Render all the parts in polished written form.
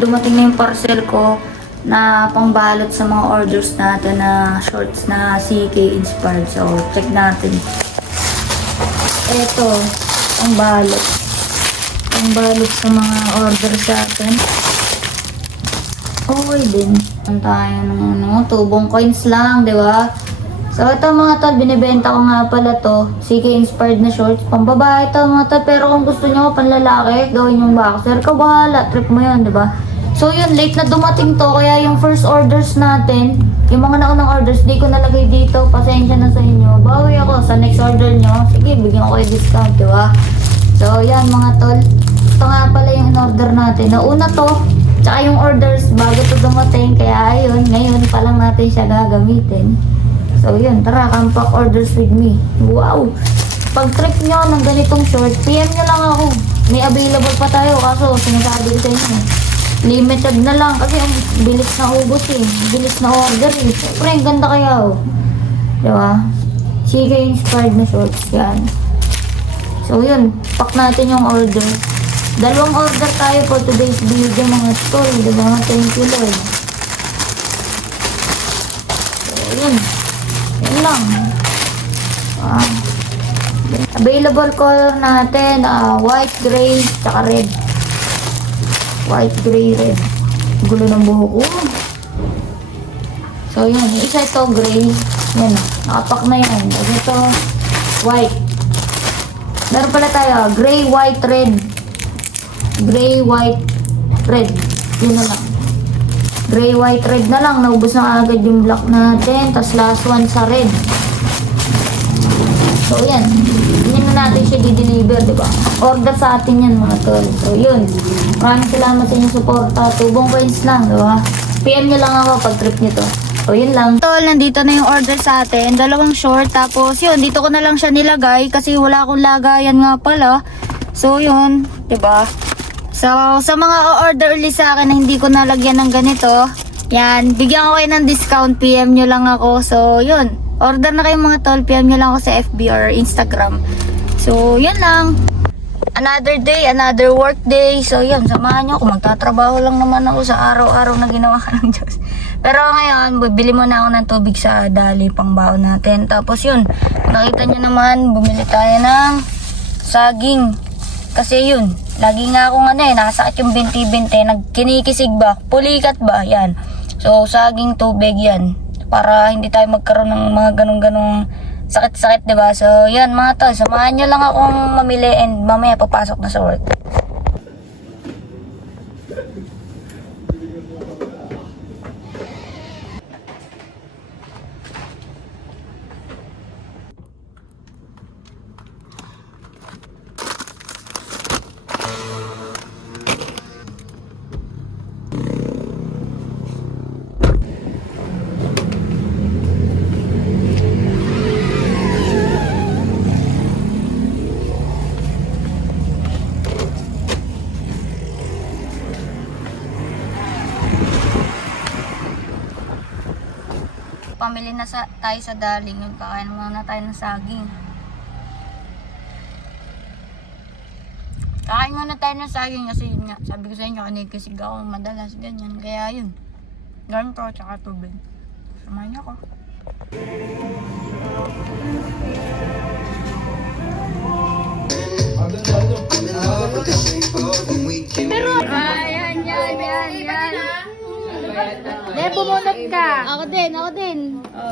dumating na yung parcel ko na pangbalot sa mga orders natin na shorts na CK inspired. So, check natin. Ito, pangbalot. Pangbalot sa mga orders natin. Okay din. Ang tayo ng tubong coins lang, di ba? So, ito mga tol, binibenta ko nga pala to. CK inspired na shorts. Pambabae ito mga tol. Pero kung gusto nyo panlalaki, gawin yung boxer. Ka bahala, trip mo yun, di ba? So, yun, late na dumating to. Kaya yung first orders natin, yung mga naunang orders, di ko nalagay dito. Pasensya na sa inyo. Bawi ako sa next order nyo. Sige, bigyan ko kayo discount, di ba? So, yan mga tol. Ito nga pala yung in-order natin. Nauna to, tsaka yung orders bago to dumating. Kaya ayun, ngayon pa lang natin siya gagamitin. So yun, tara, compact orders with me. Wow! Pag trip nyo ng ganitong short, PM nyo lang ako. May available pa tayo, kaso sinasabi ko sa inyo. Limited na lang kasi ang bilis na ubos eh. Bilis na order eh. Siyempre, ang ganda kaya oh. Diba? CK inspired na shorts, yan. So yun, pack natin yung order. Dalawang order tayo for today's video mga tol. Diba? Thank you Lord. So yun. Yan lang. Available color natin, white, gray, tsaka red. White, gray, red. Gulo ng buhok ko. So yun, isa ito gray. Yan, nakapak na yan. Ito, white. Meron pala tayo, gray, white, red. Gray, white, red. Yun na lang. Gray, white, red na lang. Naubos na agad yung black natin. Tapos last one sa red. So, yan. Hindi na natin siya di-deliver, diba? Order sa atin yan, mga tol. So, yun. Maraming salamat sa inyong suporta. Tubong coins lang, diba? PM nyo lang ako pag trip nyo to. So, yun lang. Tol, nandito na yung order sa atin. Dalawang short. Tapos, yun. Dito ko na lang siya nilagay. Kasi wala akong lagayan nga pala. So, yun. Diba? So, sa mga order ulit sa akin na hindi ko nalagyan ng ganito, yan, bigyan ko kayo ng discount, PM nyo lang ako. So, yun, order na kayo mga tol, PM nyo lang ako sa FB or Instagram. So, yun lang. Another day, another work day. So, yun, samahan nyo ako. Magtatrabaho lang naman ako sa araw-araw na ginawa ng Diyos. Pero ngayon, bibili muna ako ng tubig sa dali, pang baon natin. Tapos yun, nakita nyo naman, bumili tayo ng saging. Kasi yun, lagi nga akong nakasakit yung binti-binti, nagkinikisig ba, pulikat ba, yan. So, saging tubig yan, para hindi tayo magkaroon ng mga ganong-ganong sakit-sakit, diba? So, yan mga tol, samahan nyo lang akong mamili and mamaya papasok na sa work. Pamili na tayo sa daling. Yun, kakain muna tayo ng saging. Kakain muna tayo ng saging kasi yun nga, sabi ko sa inyo, kinikisig ako madalas, ganyan. Kaya yun, ganito, tsaka tubig. Samahan niyo ako. Pero, yan. Dahil bumunot ka. Ako din.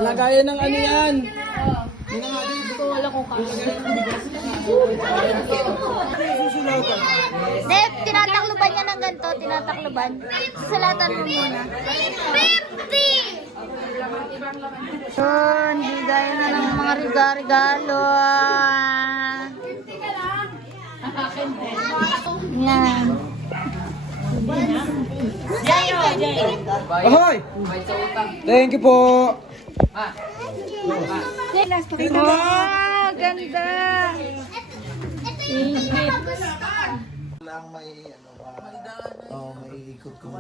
Lagayan ng ano yan? Wala ko ka. Dahil tinatakluban niya ng ganito, tinatakluban. Susulatan mo muna. 50! So, hindi gaya na ng mga regalo. Yan. Ahoy! Thank you po! Oh, ganda! Lang may may ikot ko.